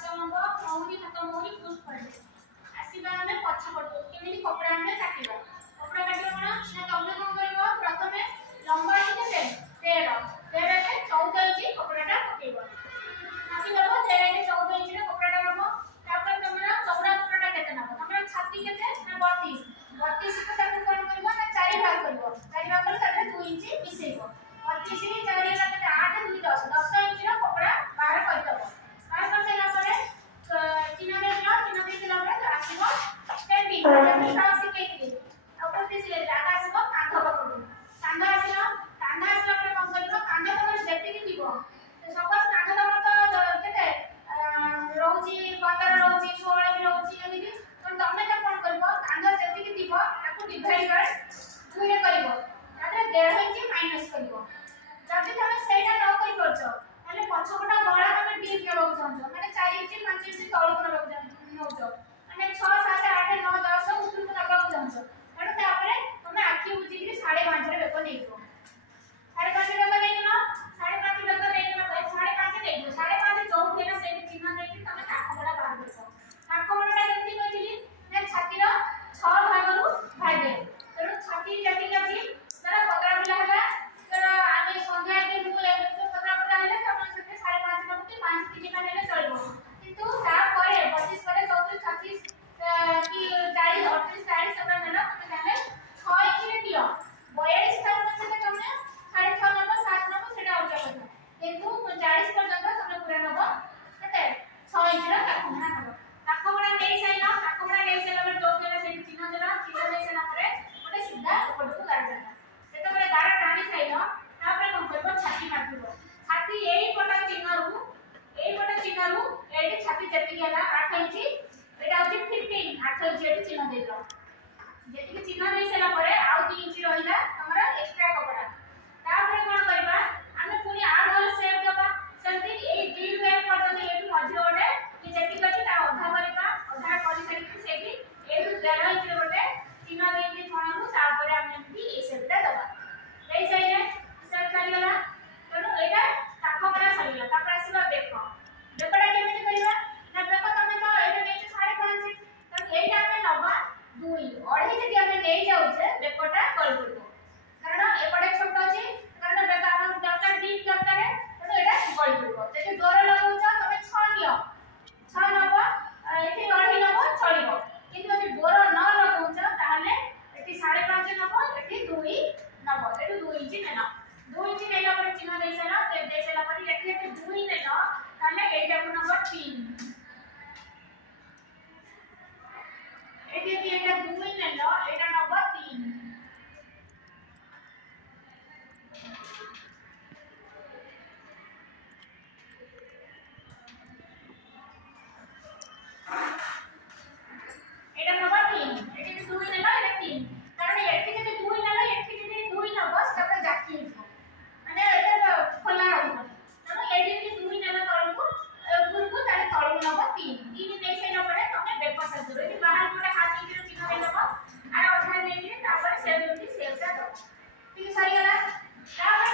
हाथ लंब मौरी हाथ मौरी पुश पड़े आसीबा हमें पछ पड़ो केमिति कपड़ा हमें काटिबा कपड़ा काटिबा कोन ना तमे कोन करबो प्रथमे लंबा केते 13 के 14 इंच कपड़ाटा पकेइबो नाकी लबो 13 के 14 इंच रे कपड़ाटा लबो तापर तमरा चौड़ा कपड़ाटा केते नबो तमरा छाती केते ना 32 को ताको कोन करबो ना 4 भाग करबो 4 भाग करले तापर 2 इंच मिसेइबो 25 रे 4 ला केते 8 2 10 इंच रो कपड़ा बाहर कर दबो बाहर कर देला परे चिन्ह देला परे आसीबो स्टैंडिंग जति सब सिकेइली अपन से आगा आसीबो कांध पकड़ू कांध आसीला परे कोन करबो कांध पकड़ जति कि दिबो सपोज कांध तो केते रोजी 15 रोजी 16 भी रोजी एमिति तो तमे त कोन करबो कांध जति कि दिबो ताको डिवाइड कर 2 रे करबो तारे 1.5 इंच माइनस करबो जति तमे सेटा न करि परछो ताले पछपटा गळा तमे डीप नेबो चाहछो माने 4 इंच 5 इंच तळु नेबो चाहछो माने 6 7 8 9 10 उठु को नेबो चाहछो एडो तापरे तमे आखी बुझी कि 5.5 रे बेको नेइबो 5.5 बेको नेइनो 5.5 बेको नेइनो 5.5 नेइबो 5.5 चौथे ना सेट चिन्ह नेकि तमे काखबडा बाहर करछो काखबडाटा केमति कहिली ना छातीर 6 भागरु भागे तेनु छाती जति अछि तारा पतरा बिला हला तारा आगे संध्या के मुको लागो पतरा पतरा हले तमे सते 5.5 नबुती 5 3 का नेले चलबो किंतु ता परे 25 परे 34 36 कि 40 38 40 सब नेला तमे 6 इंच रे दियो 42 स्थान में तमे 6.5 नबो 7 नबो सेटा आउट करबो किंतु 40 पर्यंत तमे पूरा नबो केते 6 इंच रा काखबडा नबो काखबडा नेई साइला पर जो केला से चिन्ह नै सेना परे ओटे सीधा ऊपर को गाड़ देना सेतो परे गाड़ टाणी साइला तापर कोन करबो छाती मारदिबो छाती एई पटा चिन्ह रु एडी छाती जति गेला 8 इंच एटा होची 15 8 इंच एडी चिन्ह देलो जति कि चिन्ह नै सेला परे आउ 2 इंच रहिला हमरा एक्स्ट्रा कपड़ा तापर कोन करबा आमे पुनी आउ वाला शेप दबा सेंति एई डी वेव पर्यंत एडी मध्य ओडे कि जति कछि ता आधा करबा आधा करि करि सेठी एडु 11 इंच ओडे चिन्ह देली थणनु तापर आमे भी ए शेपटा दबा एई साइडे शेप करि गला तनो एटा काखबडा सरिला तापर आसीबा देखो बेकड़ा केमिति करिबा ना बेको तमे तो एटा नेचे 5.5 तब एटा आमे नबा 2 अढ़े जदि आमे नेई जाउछे बेकोटा कल पड़बो कारण एपटे छोट अछि कारण बेका हम दरकार डीप दरकार तनो एटा गळी पड़बो जदि दोर लगाउछ तमे 6 नियो 6 नबो एठी अढ़े नबो चलिबो किंतु जदि दोर न लगाउछ ताहले एठी 5.5 नबो एठी 2 नबो एठी 2 इंच नेना 2 इंच नेला पर चिन्ह देसला पर एठी 2 नेला ताले एटा को नंबर 3 एठी एटा 2 नेला एटा नंबर 3 एटा नंबर 3 एठी 2 नेला एटा 3 कारण एठी जदि 2 नेला एठी जदि 2 नबो तब जाकी हिजो माने एटा खोला रहइबो तनो एठी 2 नेला तळको पुरको ताले तळको नबो 3 नै सेना पड़े तमे बेको सजुरो एठी बाहर मोटे हाथ नीचे चिन्ह दे नबो आर अठा नेकी तापर सेलुटी सेलटा दो ठीक सरी गला तापर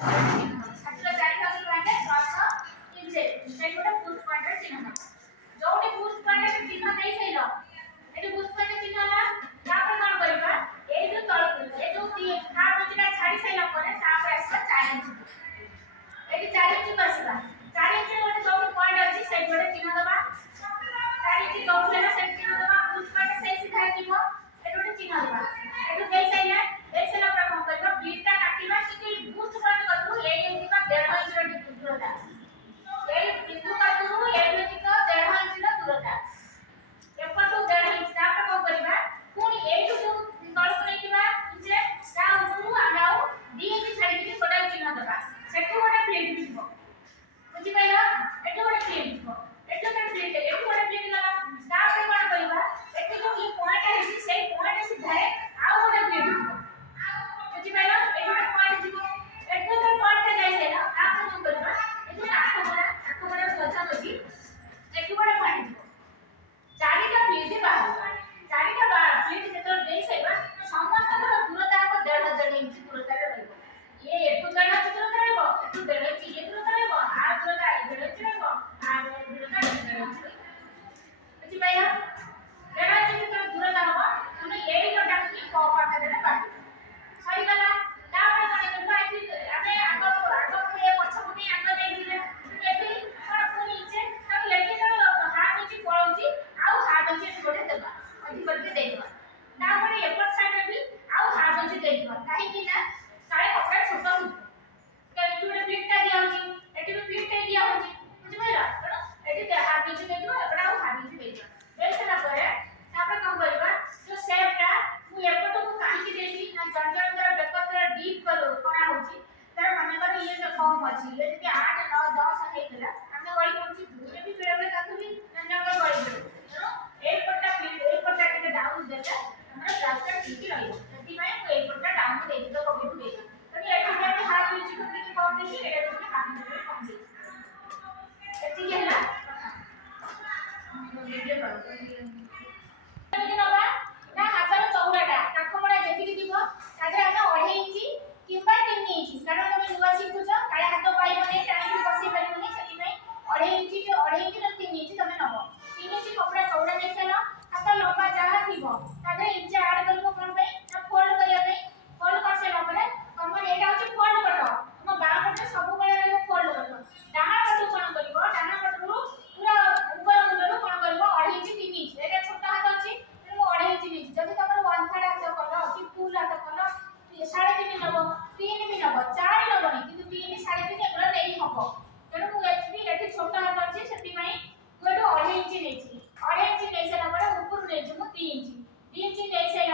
छात्र चारि भाग भागे 6 इंच से गोटे पुश पॉइंटर चिन्ह दबा जोटे पुश पॉइंटर चिन्ह देई सैलो एटी पुश पॉइंटर चिन्ह होला तापर कोन करबा ए जो तळ ए जो हाफ इंच छाड़ी सैला परे तापर आसबा 4 इंच एटी 4 इंच आसबा 4 इंच गोटे जो पॉइंट अछि से गोटे चिन्ह दबा 4 इंच जोठले ना से चिन्ह दबा पुश पॉइंट से सीधा जीवो एटी गोटे चिन्ह दबा एटी देई सैला पर कोन करबा बीटा काटिबा कि पुश पॉइंट करू ए इंच का 1.5 इंच दूरता ए बिंदु करू ए इंच का 1.5 इंच दूरता एपटू 1.5 इंच तापर कोन करबा पुनी एटू जो तळ करैतिबा जे ता उपरु आगाउ 2 इंच छाडी कि गोटे चिन्ह दबा सेठू गोटे प्लेट दिबो बुझि पाइलो एटू गोटे प्लेट दिबो एटू गोटे प्लेट एटू गोटे प्लेट गला तापर कोन करबा एटू जो ये पॉइंट है से पॉइंट सीधा आ गोटे प्लेट दिबो बुझि पाइलो एटू गोटे पॉइंट दिबो एटू तो पॉइंट जाई से ना तापर कोन करबा एटू आठ बड़ा बोझा बजी एटू गोटे पॉइंट दिबो चारिटा प्लेट बाहर चारिटा प्लेट जेतो देई सेबा समस्त दूरता को 1.5 इंच दूरता रे रहइबो ये एटू 1.5 इंच दूरता रहइबो एटू 1.5 इंच ये दूरता रहइबो आ दूरता 1.5 इंच रहइबो आ दूरता 1.5 इंच बुझि पाइला 1.5 इंच तो दूरता हबो तुमे एडी लोटा की क पाटा रे बाटी सही गला तापर कोन करबा एठी आमे आगो पे पछ पुनी आगो देई दिले एठी कोन पुनी इचे तब एठी तो हाफ इंच पळौची आउ हाफ इंच गोटे देबा अधिक करके देबा तापर एपर साइड रे भी आउ हाफ इंच देबा काहे कि ना सारे कपड़ा छोटा हो एठी गोटे प्लेटटा दिया होची एठी भी प्लेटटा दिया होची बुझि पाइला तण एठी हाफ इंच देबा एपडा आउ हाफ इंच देबा देसला परे तापर कोन करबा जो शेपटा मु एपटो को काहे कि देली ना जंजर बेकतर डीप करो कोना होची तार माने कर ये जो कम अछि ये जति 8 9 10 हेतला हमने गळी पडची दूरे भी बेले ताकू भी नंबर गळी देलो एक पट्टा प्लेट एक पट्टा के डाउन देले हमरा प्लास्टर ठीक रहिबो जति भाई को एक पट्टा डाउन दे दो को बिटू दे तो ये एठी में हाफ इंच को भी कम देसी एटा तो हाफ इंच कम देसी एठी हैला वीडियो करो दिनबा ना हातर चौड़ाटा काखमडा जेतिकी दिबो ताजे हम 2.5 इंच किंबा 3 इंच कारण તમે नुवा शिखुछ काळे हात पाइबोनी टाइम बसी पाइबोनी सेति में 2.5 इंच 2.5 इंच और 3 इंच तमे नबो 3 इंच कपड़ा चौड़ा नै सेला हात लंबा जहा थिबो ताजे इंच ऐड करबो कोन पे ना फोल्ड करिया पे फोल्ड कर सेला परे तमन एटा होची फोल्ड कटो हम बा पटे सब बेले रहबो फोल्ड कटो डाहा पटु कोन करबो डाहा पटु पूरा ऊपर मुंडरो कोन करबो 2.5 इंच 3 इंच एटा छोटा हात अछि तेनु 2.5 इंच इंच जदि तमन वन थर्ड हात कलो कि फुल हात कलो 3.5 नबो 3 भी नबो 4 नबोनी किंतु 3 3.5 एगरा नै हबो तेनु मु एठी छोटा हात अछि सेति पई गोटो 2.5 इंच नेछि 2.5 इंच नै सेला परे ऊपर नै जमु 3 इंच नै सेला